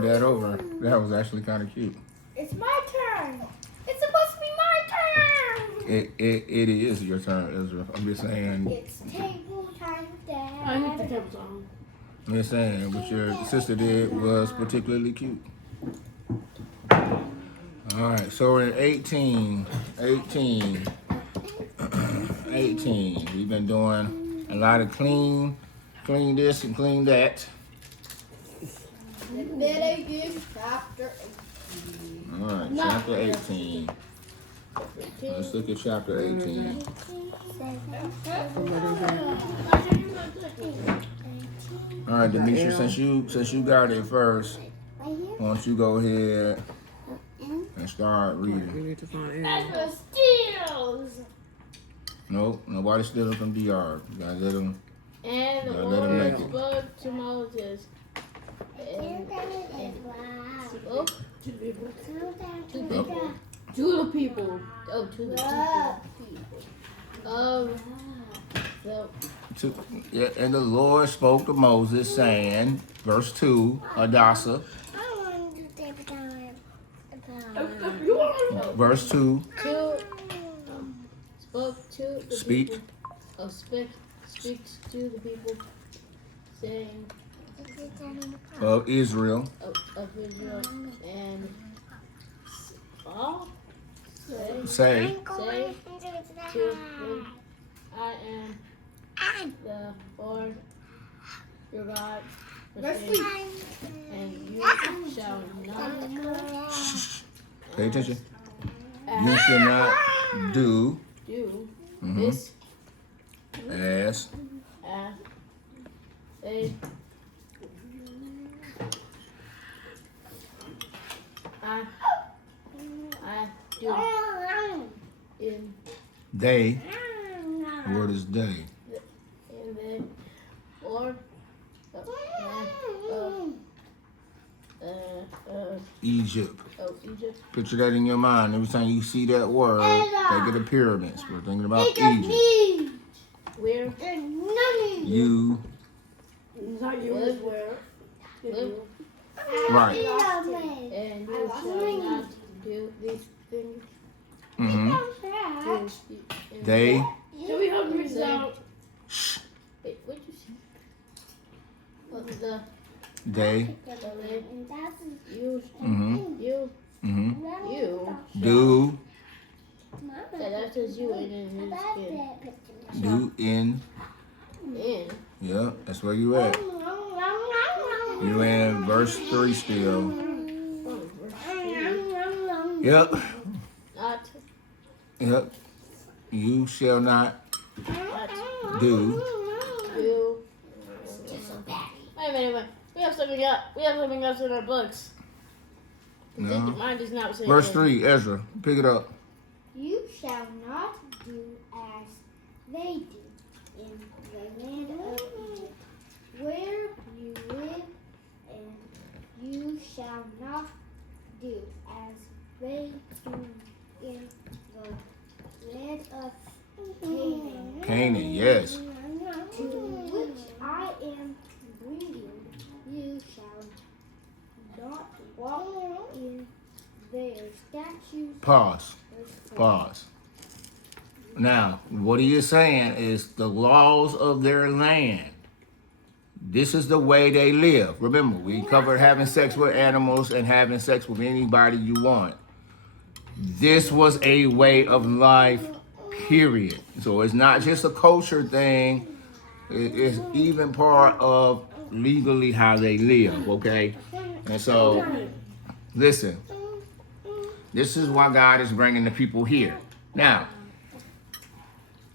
That over. That was actually kind of cute. It's my turn. It's supposed to be my turn. It is your turn, Ezra. I'm just saying. It's table time, Dad. I hit the table song. I'm just saying what your sister did was particularly cute. All right, so we're in 18. We've been doing a lot of clean this and clean that. Leviticus chapter 18. All right, chapter 18. Let's look at chapter 18. All right, Demetria, since you got it first, why don't you go ahead and start reading? We need to find Ezra steals. Nope, nobody stealing from DR. You gotta let them. And the Let him make Lord it. spoke to Moses. And spoke to the people. To the people. Oh, to the people. Yeah, and the Lord spoke to Moses, saying, verse 2, Hadassah, verse 2, Spoke to the speak. people. Oh, speaks to the people, saying Of Israel, of Israel, and say, to them, I am the Lord your God, and you shall not pay attention. You should not do this as they I do in they. The word is they. in the or Egypt. of Egypt. Picture that in your mind. Every time you see that word, think of the pyramids. We're thinking about Think of Egypt. me. Where And none of You, Not you, is where. live, right. and you shall not do these things. Mm-hmm. In They, Can we help you out? Wait, what'd you say? What was the they, you mm-hmm, you mm-hmm. you Do, yeah, that says you in his skin. do, in. Yeah, that's where you at. You in verse 3 still. Yep, Not yep. You shall not do. you. Wait a minute. We have something else. We have something else in our books. No. Mine does not say. Verse that. 3, Ezra, pick it up. You shall not do as they do in the land of Egypt, where you live, and you shall not do as they do in the land of Canaan, Canaan, yes. to which I am bringing you. Shall not walk in their statutes. Pause. Pause. Now, what he is saying is the laws of their land. This is the way they live. Remember, we covered having sex with animals and having sex with anybody you want. This was a way of life, period. So it's not just a culture thing. It's even part of legally how they live, okay? And so, listen. This is why God is bringing the people here. Now,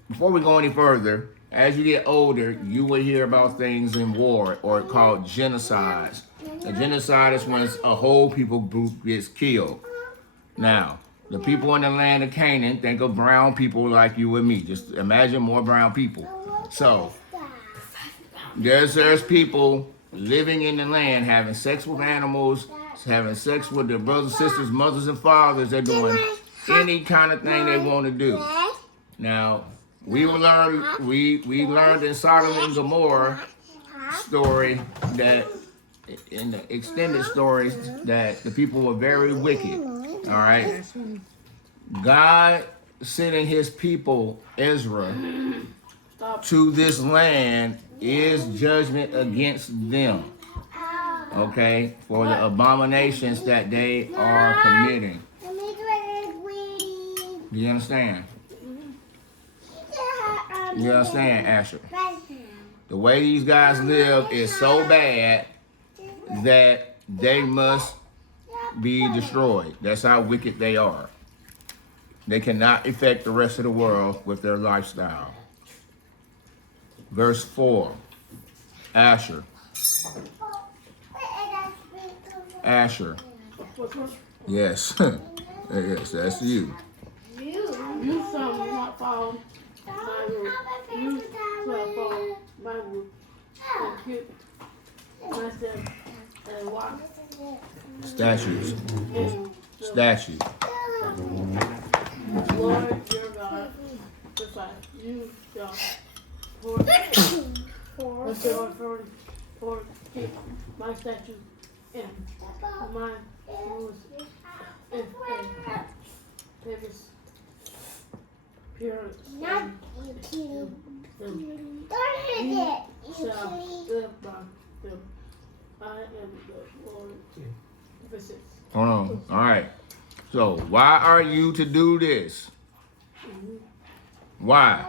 before we go any further, as you get older, you will hear about things in war or called genocides. A genocide is when a whole people group gets killed. Now, the people in the land of Canaan, think of brown people like you and me. Just imagine more brown people. So, there's people living in the land, having sex with animals, having sex with their brothers, sisters, mothers, and fathers. They're doing any kind of thing they want to do. Now, we learned in Sodom and Gomorrah story that in the extended stories that the people were very wicked. All right. God sending his people, Ezra, to this land is judgment against them. Okay, for the abominations that they are committing. Do you understand? You understand, Asher? The way these guys live is so bad that they must be destroyed. That's how wicked they are. They cannot affect the rest of the world with their lifestyle. Verse 4, Asher. Asher. Yes. Yes, that's you. You shall not follow my rule. You shall follow my rule. And keep my steps and walk Statutes. in the Statute. Lord your God. Besides, you shall for keep my statutes and my rules and purpose pure and shall live by them. I am the Lord. Verse 6. Hold on. All right. So, why are you to do this? Why?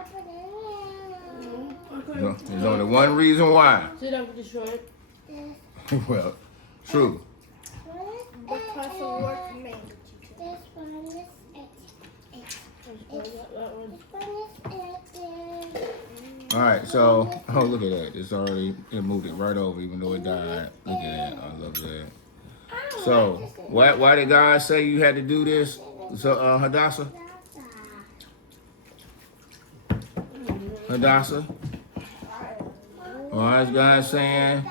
Okay. There's only one reason why. Sit down for destroy it. Well, true. Because the Lord commanded you to. That one. All right. So, oh, look at that. It's already, it moved it right over, even though it died. Look at that. I love that. So, why did God say you had to do this? So, Hadassah? Hadassah? Why is God saying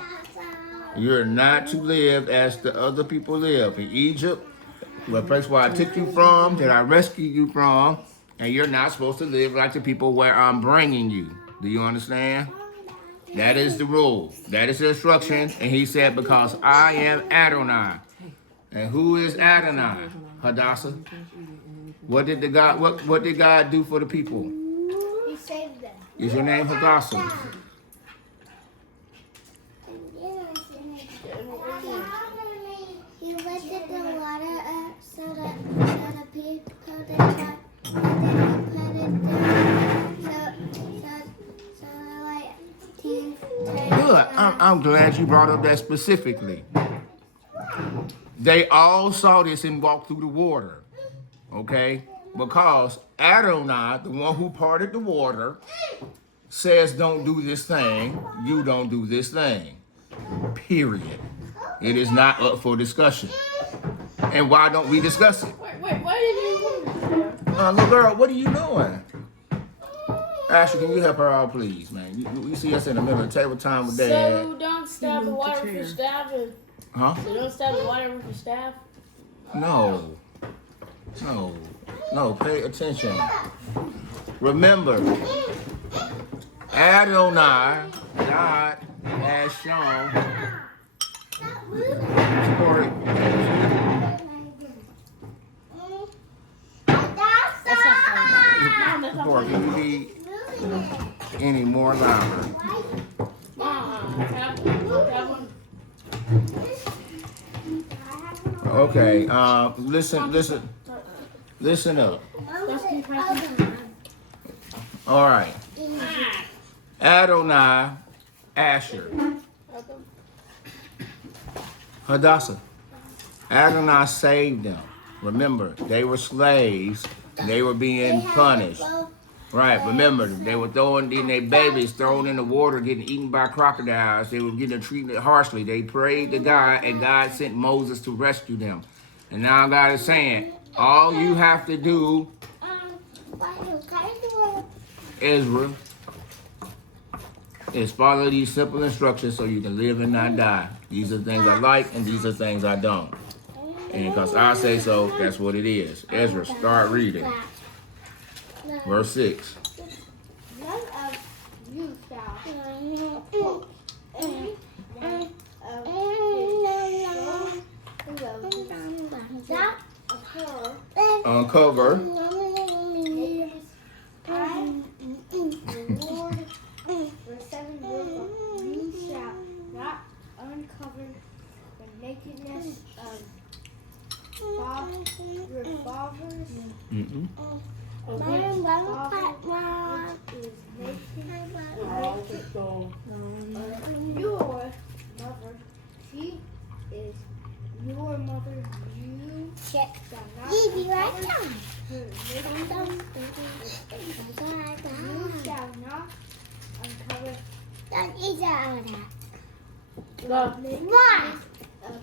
you're not to live as the other people live? In Egypt, the place where I took you from, that I rescued you from, and you're not supposed to live like the people where I'm bringing you. Do you understand? That is the rule. That is the instruction. And he said, because I am Adonai. And who is Adonai? Hadassah. What did God do for the people? He saved them. Is your name Hadassah? He lifted the water up so that the people could talk, and then he put it down so like Good. I'm glad you brought up that specifically. They all saw this and walked through the water. Okay? Because Adonai, the one who parted the water, says don't do this thing, you don't do this thing. Period. It is not up for discussion. And why don't we discuss it? Wait, why did you put it there? Little girl, what are you doing? Ashley, can you help her out, please, man? You see us in the middle of table time with Dad. So don't stab the water with your staff. Huh? So don't stab the water with your staff. No. No, pay attention. Remember, Adonai, God, has shown. Support, can you be any more louder? Okay, listen up. All right. Adonai, Asher, Hadassah. Adonai saved them. Remember, they were slaves. They were being punished. Right, remember, they were getting their babies thrown in the water, getting eaten by crocodiles. They were getting treated harshly. They prayed to God, and God sent Moses to rescue them. And now God is saying, all you have to do, Ezra, is follow these simple instructions so you can live and not die. These are things I like, and these are things I don't. And because I say so, that's what it is. Ezra, start reading. Verse 6. None of you shall uncover. Verse 7, you shall not uncover the nakedness of your fathers. Mm-mm. Which is naked. Your mother, she is your mother. You shall not uncover her nakedness. You shall not uncover Love. the nakedness of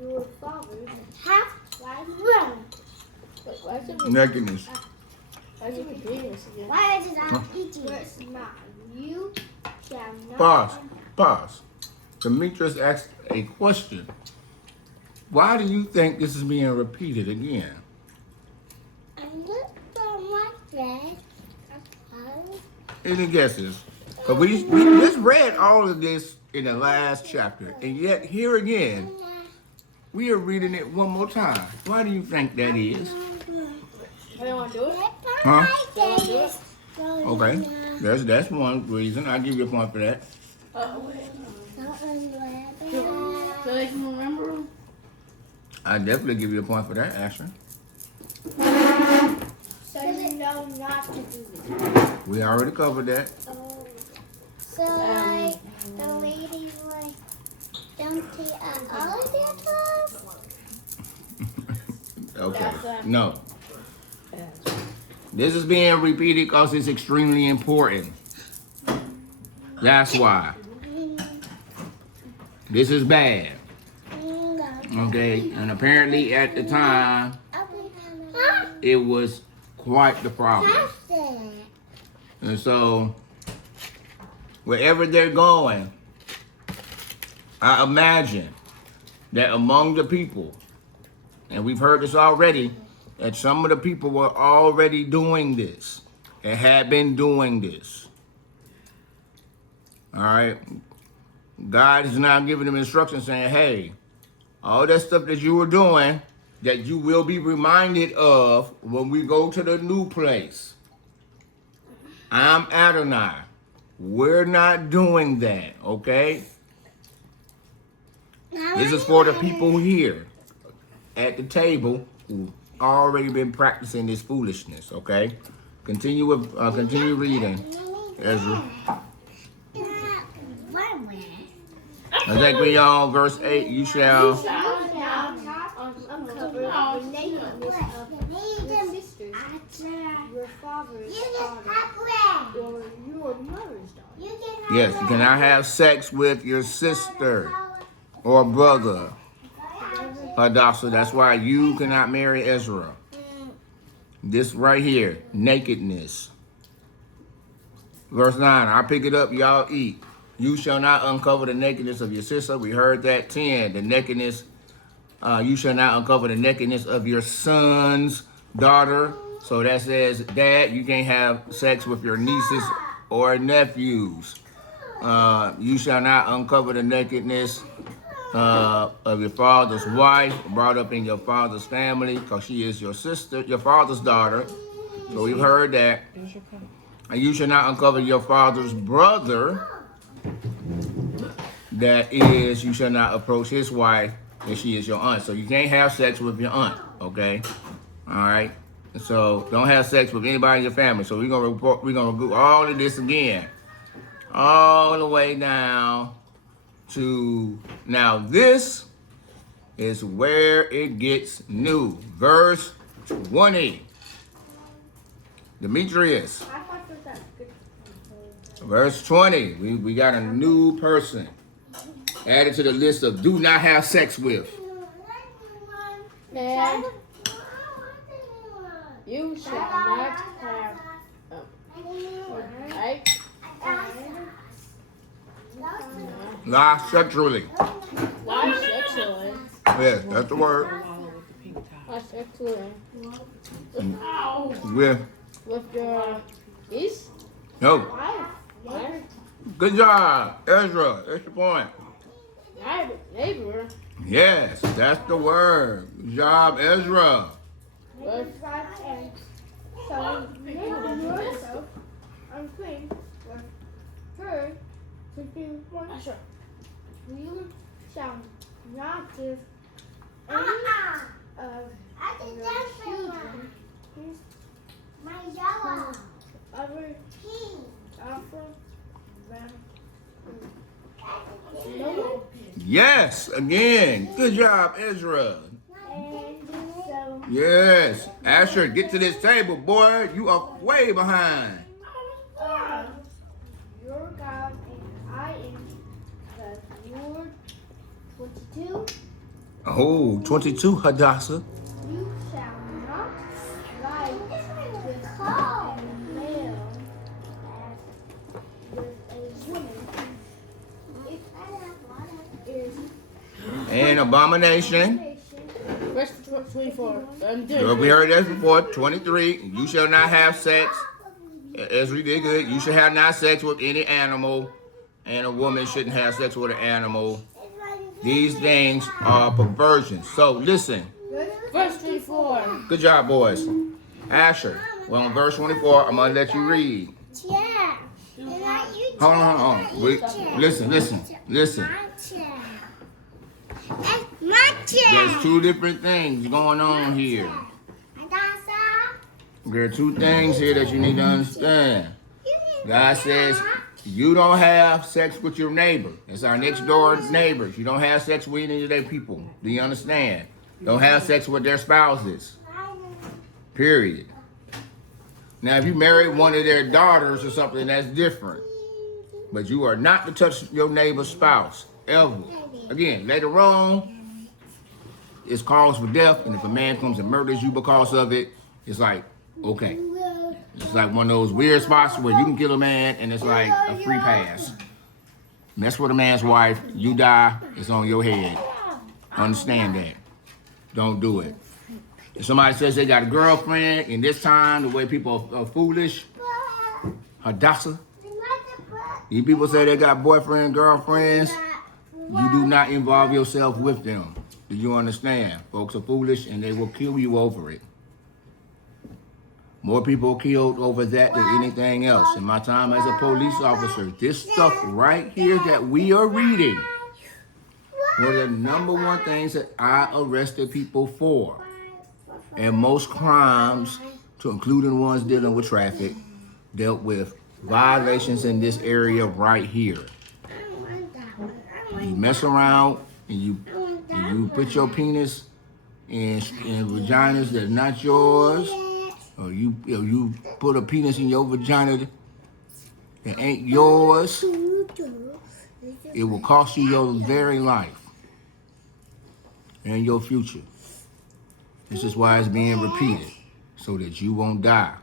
your fathers. Why? Why is it Nakedness. repeating this again? Why is it not eating? Verse 9. You shall not. Pause. Pause. Demetrius asked a question. Why do you think this is being repeated again? Any guesses? Because we just read all of this in the last chapter, and yet here again, we are reading it one more time. Why do you think that is? I don't want to do it. Huh? Okay. That's one reason. I'll give you a point for that. So they can remember them? I definitely give you a point for that, Asher. So you know not to do this. We already covered that. So like the lady like don't take all of their clothes? Okay. No. This is being repeated because it's extremely important. That's why. This is bad. Okay. And apparently at the time, it was quite the problem. And so, wherever they're going, I imagine that among the people, and we've heard this already, that some of the people were already doing this and had been doing this. All right? God is now giving them instructions saying, hey, all that stuff that you were doing, that you will be reminded of when we go to the new place. I'm Adonai. We're not doing that, okay? This is for the people here at the table who already been practicing this foolishness, okay? Continue reading, Ezra. I think we on verse 8. You shall Uncover the nakedness of your sisters, your father's daughter, or your mother's daughter. Yes, you cannot have sex with your sister or brother. Hadassah, that's why you cannot marry Ezra. This right here, nakedness. Verse 9, I pick it up, y'all eat. You shall not uncover the nakedness of your sister. We heard that. 10, the nakedness. You shall not uncover the nakedness of your son's daughter. So that says, Dad, you can't have sex with your nieces or nephews. You shall not uncover the nakedness of your father's wife, brought up in your father's family, because she is your sister, your father's daughter. So we've heard that. And you shall not uncover your father's brother. That is, you shall not approach his wife if she is your aunt. So you can't have sex with your aunt, okay? All right. So don't have sex with anybody in your family. So we're gonna do all of this again, all the way down to now. This is where it gets new. Verse 20. Demetrius. Verse 20. We got a new person added to the list of do not have sex with. And you shall not have Lie sexually. Lie sexually. Yes, that's the word. Lie sexually. With your niece? No. Wife? Good job, Ezra. That's the point. Neighbor? Yes, that's the word. Good job, Ezra. Verse 5 and so make yourself unclean with her to do one. You shall not give any of your children other offer them. No. Yes, again. Good job, Ezra. And so Yes. Asher, get to this table, boy. You are way behind. Your God and I am the Lord. 22. Oh, 22, Hadassah. You shall not lie with a male as with a woman. It is And abomination. Verse 24. We heard this before. 23. You shall not have sex. Ezra did good. You should have not sex with any animal. And a woman shouldn't have sex with an animal. These things are perversions. So listen. Verse 24. Good job, boys. Asher. Well, in verse 24, I'm going to let you read. chair. Hold on. Wait, listen. My chair. That's my chair. There's two different things going on here. There are two things here that you need to understand. God says you don't have sex with your neighbor. It's our next door neighbors. You don't have sex with any of their people. Do you understand? Don't have sex with their spouses. Period. Now, if you marry one of their daughters or something, that's different. But you are not to touch your neighbor's spouse, ever. Again, later on, it's cause for death, and if a man comes and murders you because of it, it's like, okay. It's like one of those weird spots where you can kill a man and it's like a free pass. Mess with a man's wife, you die, it's on your head. Understand that. Don't do it. If somebody says they got a girlfriend, in this time, the way people are foolish, Hadassah, these people say they got boyfriend, girlfriends, you do not involve yourself with them. Do you understand? Folks are foolish and they will kill you over it. More people are killed over that than anything else. In my time as a police officer, this stuff right here that we are reading were the number one things that I arrested people for. And most crimes, to including ones dealing with traffic, dealt with violations in this area right here. You mess around and you put your penis in vaginas that are not yours, or you put a penis in your vagina that ain't yours, it will cost you your very life and your future. This is why it's being repeated, so that you won't die.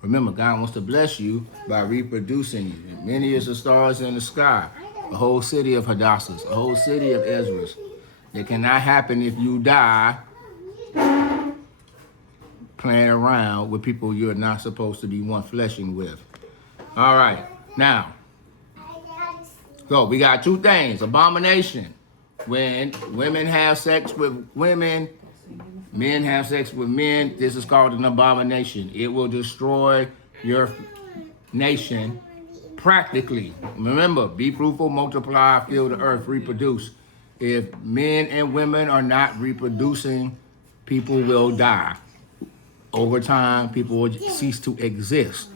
Remember, God wants to bless you by reproducing you. And many is the stars in the sky, a whole city of Hadassahs, a whole city of Ezras. It cannot happen if you die playing around with people you're not supposed to be one fleshing with. All right, now, so we got two things. Abomination, when women have sex with women, men have sex with men, this is called an abomination. It will destroy your nation practically. Remember, be fruitful, multiply, fill the earth, reproduce. If men and women are not reproducing, people will die. Over time, people will cease to exist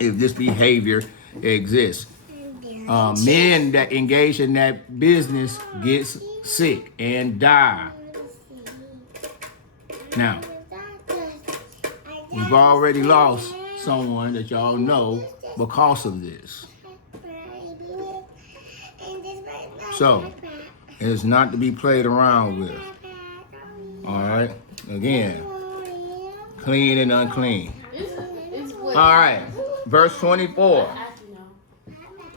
if this behavior exists. Men that engage in that business gets sick and die. Now, we've already lost someone that y'all know because of this. So, it's not to be played around with. All right? Again, clean and unclean. All right, verse 24.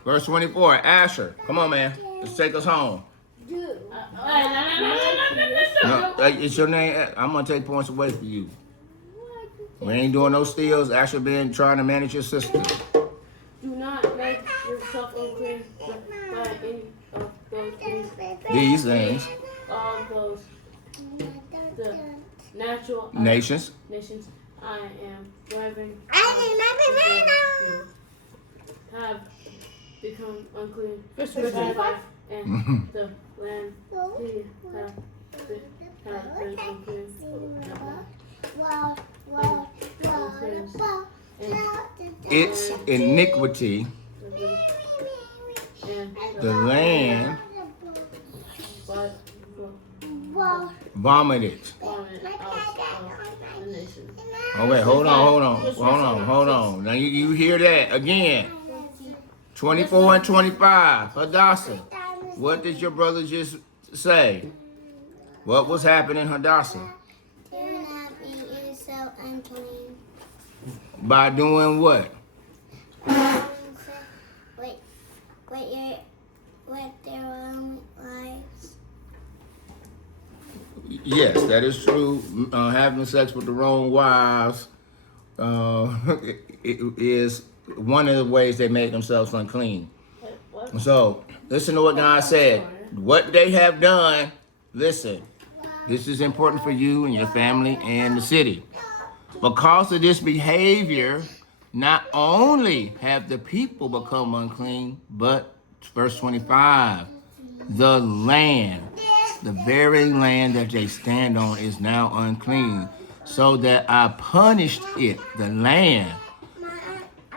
Verse 24, Asher. Come on, man. Let's take us home. No, it's your name. I'm going to take points away from you. We ain't doing no steals. Asher been trying to manage your system. Do not make yourself unclean by any of those things. These things. All those. natural nations. I am driving have become unclean. Verse 25. And the land he have been unclean. Its iniquity, And the land vomited. vomit out of the nation. Okay, hold on. Now you hear that again. 24 and 25. Hadassah, what did your brother just say? What was happening, Hadassah? Do not be yourself unclean. By doing what? With their own lives. Yes, that is true. Having sex with the wrong wives it is one of the ways they make themselves unclean. So, listen to what God said. What they have done, listen. This is important for you and your family and the city. Because of this behavior, not only have the people become unclean, but verse 25, the land, the very land that they stand on is now unclean, so that I punished it, the land,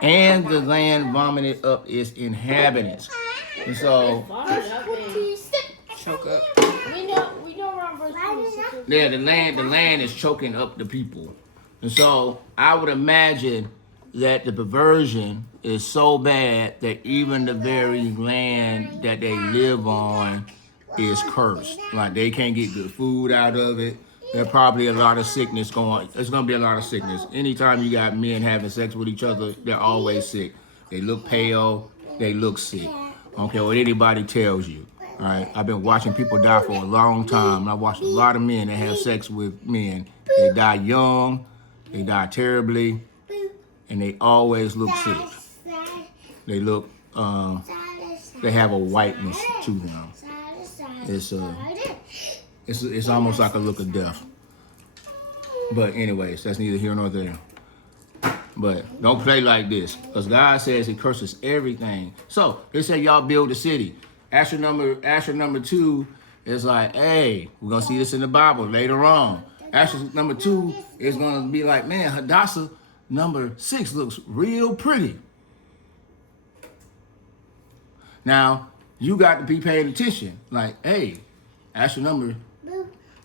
and the land vomited up its inhabitants. And so, Choke up. We know around verse 26. yeah, the land is choking up the people. And so I would imagine that the perversion is so bad that even the very land that they live on is cursed. Like they can't get good food out of it. There's probably a lot of sickness going. There's gonna be a lot of sickness. Anytime you got men having sex with each other, they're always sick. They look pale. They look sick. I don't care what anybody tells you. All right, I've been watching people die for a long time. I watched a lot of men that have sex with men. They die young, they die terribly, and they always look sick. They look, they have a whiteness to them. It's almost like a look of death. But anyways, that's neither here nor there. But don't play like this, because God says He curses everything. So they say y'all build a city. Asher number 2 is like, hey, we're gonna see this in the Bible later on. Asher number 2 is gonna be like, man, Hadassah number 6 looks real pretty. Now you got to be paying attention. Like, hey, Asher number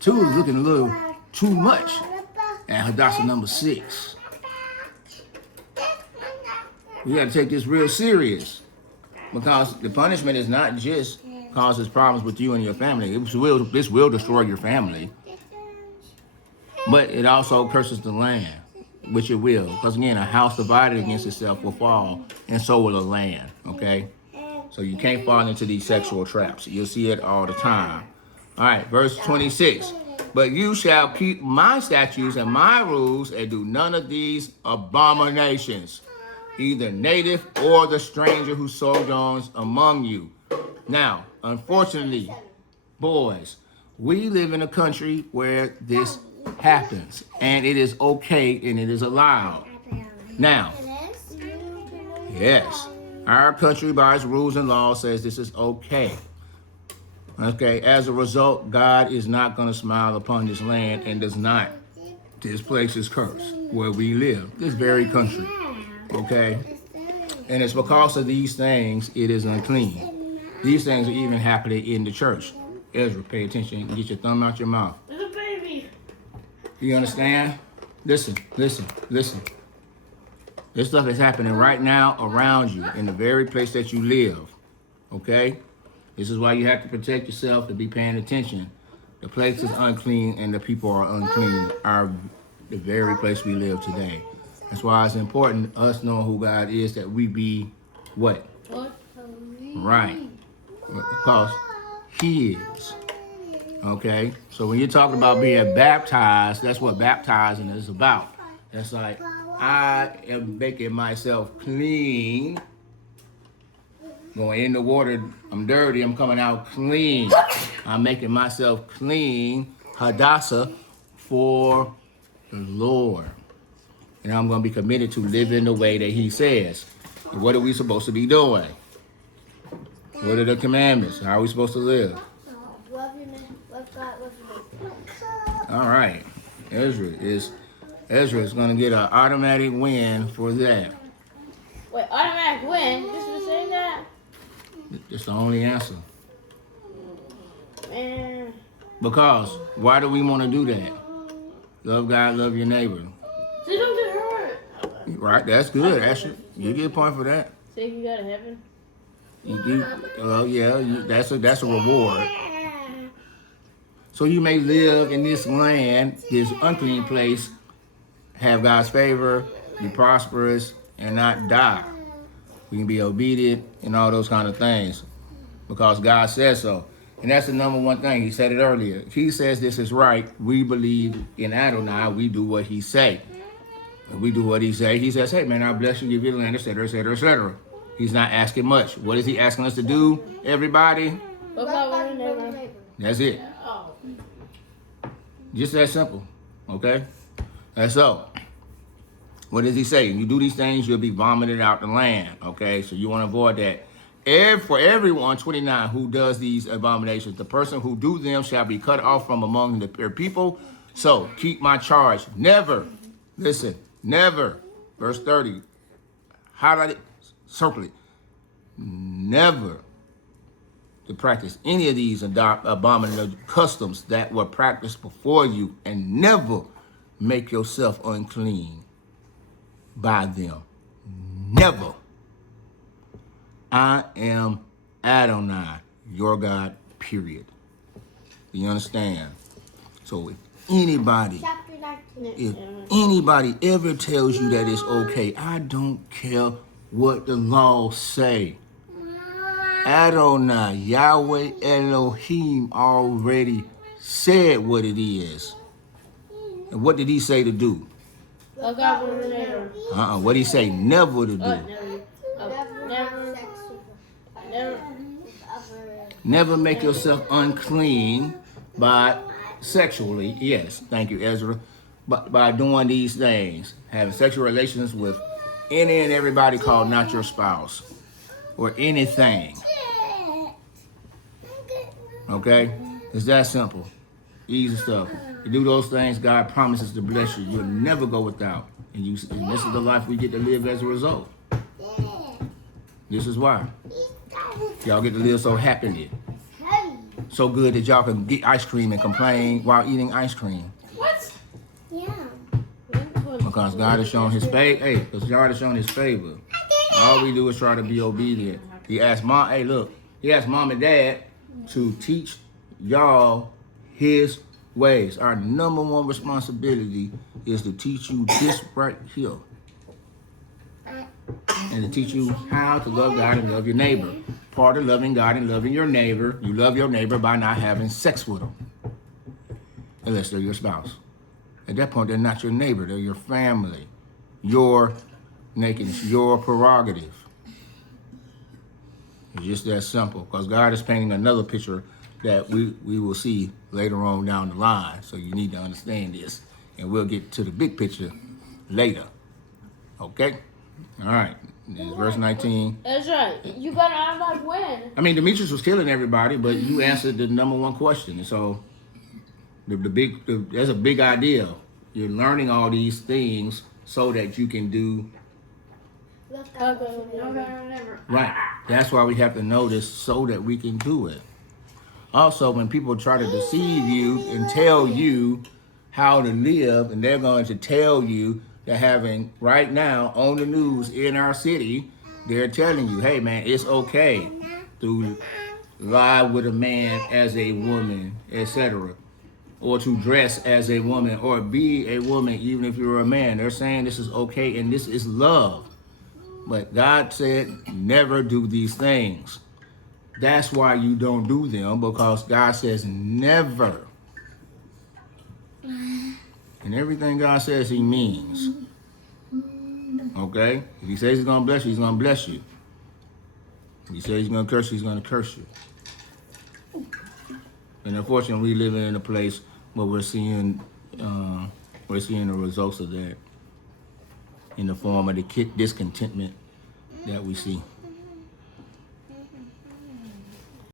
2 is looking a little too much, and Hadassah number 6. We got to take this real serious, because the punishment is not just causes problems with you and your family. This will destroy your family, but it also curses the land, which it will. Because again, a house divided against itself will fall, and so will a land. Okay, so you can't fall into these sexual traps. You'll see it all the time. All right, verse 26. But you shall keep my statutes and my rules, and do none of these abominations, either native or the stranger who sojourns among you. Now, unfortunately, boys, we live in a country where this happens, and it is okay and it is allowed. Now, yes, our country by its rules and laws says this is okay. Okay, as a result, God is not going to smile upon this land and does not. This place is cursed where we live, this very country. Okay, and it's because of these things it is unclean. These things are even happening in the church. Ezra, pay attention. Get your thumb out your mouth. Little baby. You understand? Listen. This stuff is happening right now around you in the very place that you live. Okay? This is why you have to protect yourself and be paying attention. The place is unclean and the people are unclean. The very place we live today. That's why it's important us knowing who God is, that we be what? Right. Because He is. Okay? So when you're talking about being baptized, that's what baptizing is about. That's like, I am making myself clean. Going in the water, I'm dirty, I'm coming out clean. I'm making myself clean, Hadassah, for the Lord. And I'm going to be committed to living the way that he says. And what are we supposed to be doing? What are the commandments? How are we supposed to live? Love your neighbor. Love God. Love your neighbor. All right. Ezra is going to get an automatic win for that. Wait, automatic win? Just for saying that? That's the only answer. Man. Because why do we want to do that? Love God, love your neighbor. So you don't get hurt. Right, that's good. You get a point for that. Say you go to heaven. You do. Well, yeah, that's a reward. So you may live in this land, this unclean place, have God's favor, be prosperous, and not die. We can be obedient and all those kind of things because God says so. And that's the number one thing. He said it earlier. He says this is right. We believe in Adonai. We do what he say. If we do what he say, he says, hey, man, I'll bless you, give you the land, etc., etc., etc. He's not asking much. What is he asking us to do, everybody? Love God, love your neighbor. That's it. Oh. Just that simple. Okay? That's so. What does he say? You do these things, you'll be vomited out the land. Okay? So you want to avoid that. For everyone, 29, who does these abominations, the person who do them shall be cut off from among the people. So keep my charge. Never, listen, never, verse 30, highlight it, circle it, never to practice any of these abominable customs that were practiced before you, and never make yourself unclean by them. Never. I am Adonai, your God, period. Do you understand? So if anybody ever tells you that it's okay, I don't care what the law say. Adonai, Yahweh Elohim already said what it is. And what did he say to do? Love God, love your neighbor. What did he say never to do? Never. Never make yourself unclean by sexually, yes, thank you, Ezra, but by doing these things, having sexual relations with any and everybody called not your spouse or anything. Okay? It's that simple. Easy stuff. You do those things, God promises to bless you. You'll never go without. And this is the life we get to live as a result. This is why. Y'all get to live so happily. So good that y'all can get ice cream and complain while eating ice cream. What? Yeah. Because God has shown his favor. Hey, because God has shown his favor. All we do is try to be obedient. He asked mom and dad to teach y'all his ways. Our number one responsibility is to teach you this right here. And to teach you how to love God and love your neighbor. Part of loving God and loving your neighbor, you love your neighbor by not having sex with them. Unless they're your spouse. At that point, they're not your neighbor, they're your family. Your nakedness, your prerogative. It's just that simple. Because God is painting another picture that we will see later on down the line. So you need to understand this. And we'll get to the big picture later. Okay? All right. This is verse 19. That's right. You got an automatic win. I mean, Demetrius was killing everybody, but you answered the number one question. And so there's a big idea. You're learning all these things so that you can do right. That's why we have to know this so that we can do it. Also, when people try to deceive you and tell you how to live, and they're going to tell you that having right now on the news in our city, they're telling you, hey man, it's okay to lie with a man as a woman, etc. Or to dress as a woman or be a woman even if you're a man. They're saying this is okay and this is love. But God said, never do these things. That's why you don't do them, because God says never. And everything God says, he means. Okay? If he says he's going to bless you, he's going to bless you. If he says he's going to curse you, he's going to curse you. And unfortunately, we live in a place where we're seeing we're seeing the results of that in the form of the discontentment that we see.